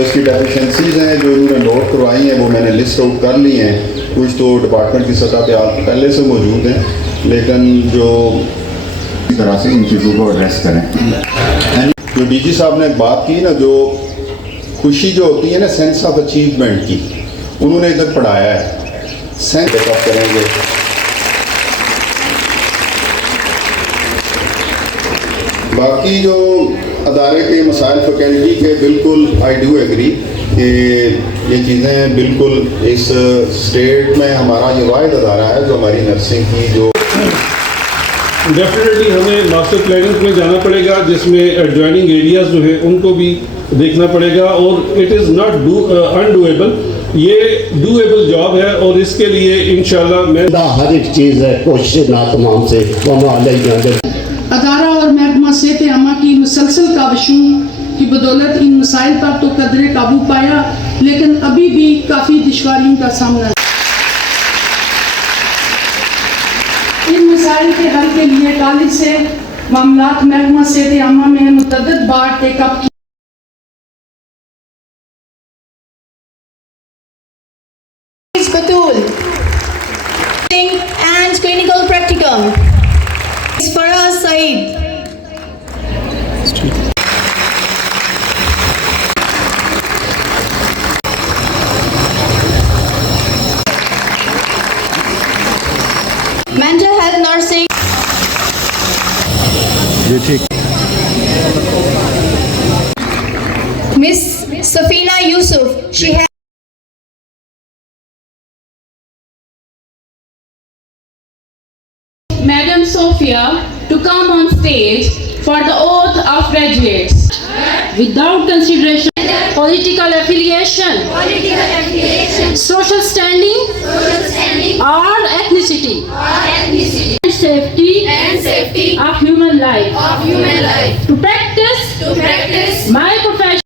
इसकी डेफिशिएंसीज हैं जो उन्होंने नोट करवाई हैं वो मैंने लिस्ट आउट कर ली हैं। कुछ तो डिपार्टमेंट की सतह पे आप पहले से मौजूद हैं, लेकिन जो इस तरह से इन चीज़ों को एड्रेस करें। जो डीजी साहब ने बात की ना, जो खुशी जो होती है ना सेंस ऑफ अचीवमेंट की, उन्होंने इधर पढ़ाया है। सेंस आप करेंगे बाकी जो अदारे के मसाइल फैकल्टी के, बिल्कुल आई डू एग्री कि ये चीज़ें बिल्कुल इस स्टेट में हमारा ये वाहिद अदारा है जो हमारी नर्सिंग की जो डेफिनेटली हमें मास्टर प्लानिंग में जाना पड़ेगा, जिसमें एडजॉइनिंग एरियाज जो है उनको भी देखना पड़ेगा। और इट इज़ नॉट अनडूएबल, ये डूएबल जॉब है और इसके लिए इंशाल्लाह मैं हर एक चीज़ है कोशिश ना तमाम से अदारा और महकमा सेहत अम्मा की मुसलसल काविशों की बदौलत इन मसाइल पर तो कदरे काबू पाया, लेकिन अभी भी काफ़ी दुश्वारियों का सामना है। इन मसाइल के हल के लिए कॉलेज से मामलात महकमा सेहत अम्मा में मुतअद्दिद बार टेकअप की। and clinical practicum. Farah Saeed. Mental health nursing. Miss Safina Yusuf. She has Madam Sophia to come on stage for the oath of graduates without consideration political affiliation, social standing, or ethnicity, and safety of human life, to practice my profession